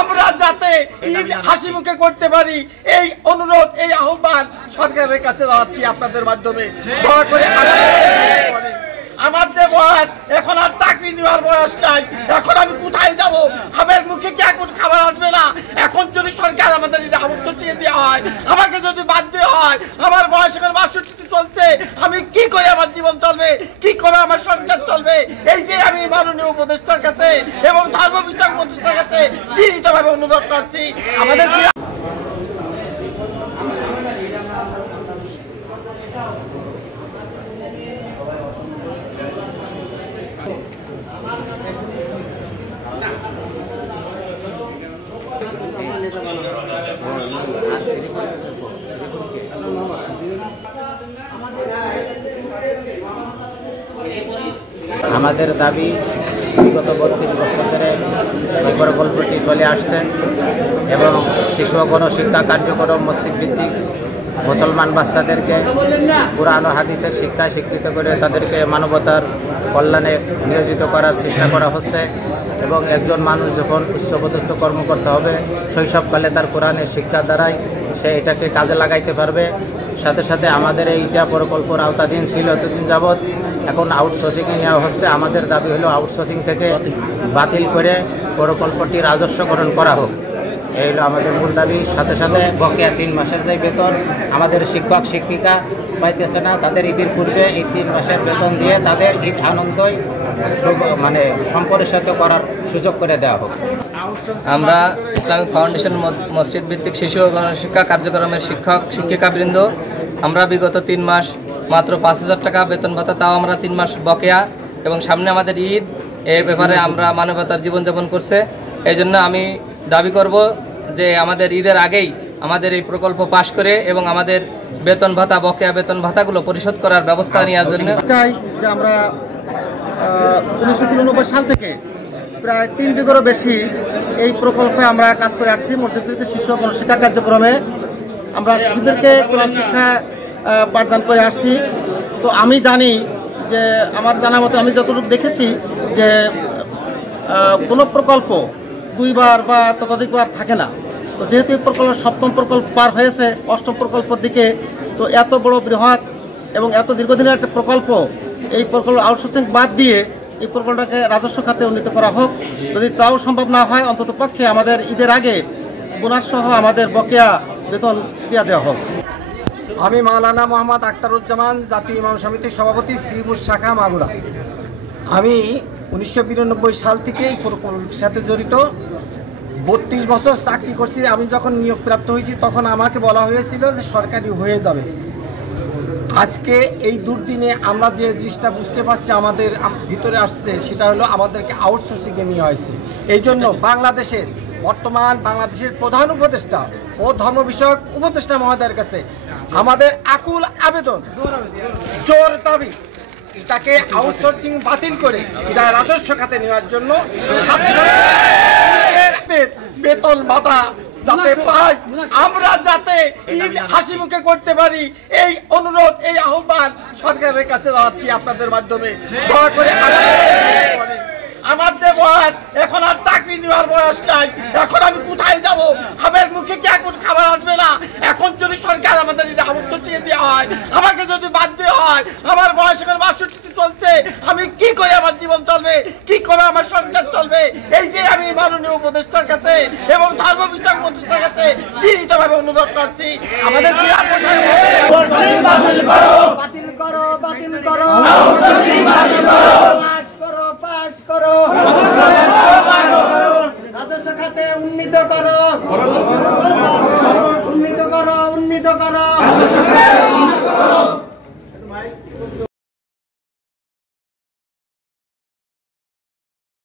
আমরা যাতে ঈদ হাসি মুখে করতে পারি এই অনুরোধ, এই আহ্বান সরকারের কাছে জানাচ্ছি আপনাদের মাধ্যমে। দয়া করে আমার যে বয়স, এখন আর চাকরি নেওয়ার বয়স নাই, এখন আমি কোথায় যাব? আমার মুখে কি এখন খাবার আসবে না? এখন যদি সরকার আমাদের আউটসোর্সিং দেওয়া হয়, আমাকে যদি বাদ দেওয়া হয়, আমার বয়স এখন 62 চলছে, আমি কি করে আমার জীবন চলবে, কি করে আমার সংসার চলবে? এই যে আমি মাননীয় উপদেষ্টার কাছে এবং ধর্ম বিষয়ক উপদেষ্টার কাছে বিনীতভাবে অনুরোধ করছি, আমাদের আমাদের দাবি বিগত 32 বছর ধরে এই প্রকল্পটি চলে আসছে এবং শিশু গণশিক্ষা কার্যক্রম মসজিদ ভিত্তিক মুসলমান বাচ্চাদেরকে কুরআন ও হাদিসের শিক্ষায় শিক্ষিত করে তাদেরকে মানবতার কল্যাণে নিয়োজিত করার চেষ্টা করা হচ্ছে এবং একজন মানুষ যখন উচ্চপদস্থ কর্মকর্তা হবে শৈশবকালে তার কোরআনের শিক্ষা দ্বারাই সে এটাকে কাজে লাগাইতে পারবে। সাথে সাথে আমাদের এইটা প্রকল্পের আওতাধীন ছিল এতদিন যাবৎ, এখন আউটসোর্সিংয়ে নেওয়া হচ্ছে। আমাদের দাবি হলো আউটসোর্সিং থেকে বাতিল করে প্রকল্পটি রাজস্বকরণ করা হোক, এই হলো আমাদের মূল দাবি। সাথে সাথে বকেয়া 3 মাসের যে বেতন আমাদের শিক্ষক শিক্ষিকা পাইতেছে না, তাদের ঈদের পূর্বে এই 3 মাসের বেতন দিয়ে তাদের ঈদ আনন্দই মানে সম্পরিসারিত করার সুযোগ করে দেওয়া হোক। আমরা ইসলামিক ফাউন্ডেশন মসজিদ ভিত্তিক শিশু ও গণশিক্ষা কার্যক্রমের শিক্ষক শিক্ষিকাবৃন্দ আমরা বিগত 3 মাস মাত্র 5000 টাকা বেতন ভাতা, তাও আমরা 3 মাস বকেয়া এবং সামনে আমাদের ঈদ, এই ব্যাপারে আমরা মানবতার জীবনযাপন করছে। এই জন্য আমি দাবি করব যে আমাদের ঈদের আগেই আমাদের এই প্রকল্প পাশ করে এবং আমাদের বেতন ভাতা বকেয়া বেতন ভাতাগুলো পরিশোধ করার ব্যবস্থা নেওয়ার জন্য চাই যে আমরা 1993 সাল থেকে প্রায় 3 যুগেরও বেশি এই প্রকল্পে আমরা কাজ করে আসছি। মসজিদ শিশু গণশিক্ষা কার্যক্রমে আমরা শিশুদেরকে কোরআন শিক্ষা পাঠদান করে আসছি। তো আমি জানি যে আমার জানা মতে আমি যতটুকু দেখেছি যে কোনো প্রকল্প 2 বার বা ততোধিকবার থাকে না। তো যেহেতু এই প্রকল্প 7ম প্রকল্প পার হয়েছে 8ম প্রকল্পের দিকে, তো এত বড় বৃহৎ এবং এত দীর্ঘদিনের একটা প্রকল্প, এই প্রকল্প আউটসোর্সিং বাদ দিয়ে এই প্রকল্পটাকে রাজস্ব খাতে উন্নীত করা হোক। যদি তাও সম্ভব না হয় অন্তত পক্ষে আমাদের ঈদের আগে বোনাস সহ আমাদের বকেয়া বেতন দেওয়া হোক। আমি মাওলানা মোহাম্মদ আখতারুজ্জামান, জাতীয় ইমাম সমিতির সভাপতি, শ্রীপুর শাখা, মাগুরা। আমি 1992 সাল থেকে এই প্রকল্পের সাথে জড়িত, 32 বছর চাকরি করছি। আমি যখন নিয়োগপ্রাপ্ত হয়েছি তখন আমাকে বলা হয়েছিল যে সরকারি হয়ে যাবে। আজকে এই দুর্দিনে আমরা যে জিনিসটা বুঝতে পারছি আমাদের ভিতরে আসছে, সেটা হলো আমাদেরকে আউটসোর্সিংয়ে নেওয়া হয়েছে। এই জন্য বাংলাদেশের প্রধান উপদেষ্টা ও ধর্ম বিষয়ক উপদেষ্টা মহোদয়ের কাছে আমাদের আকুল আবেদন, জোর দাবি, এটাকে আউটসোর্সিং বাতিল করে এটা রাজস্ব খাতে নেওয়ার জন্য, সাথে সাথে বেতন ভাতা যাতে পাই, আমরা যাতে ঈদ হাসি মুখে করতে পারি এই অনুরোধ, এই আহ্বান সরকারের কাছে জানাচ্ছি আপনাদের মাধ্যমে। দয়া করে আমার যে বয়স, এখন আর চাকরি নেওয়ার বয়স নাই, এখন আমি কোথায় যাব? আমার মুখে কি এখন খাবার আসবে না? এখন যদি সরকার আমাদের আউটসোর্সিং দেওয়া হয়, আমাকে যদি বাদ দেওয়া হয়, আমার বয়স এখন 62 চলছে, আমি কি করে আমার জীবন চলবে, কি করে আমার সংসার চলবে? এই যে আমি মাননীয় উপদেষ্টার কাছে এবং ধর্ম বিষয়ক উপদেষ্টার কাছে বিনীতভাবে অনুরোধ করছি, আমাদের উন্নীত করো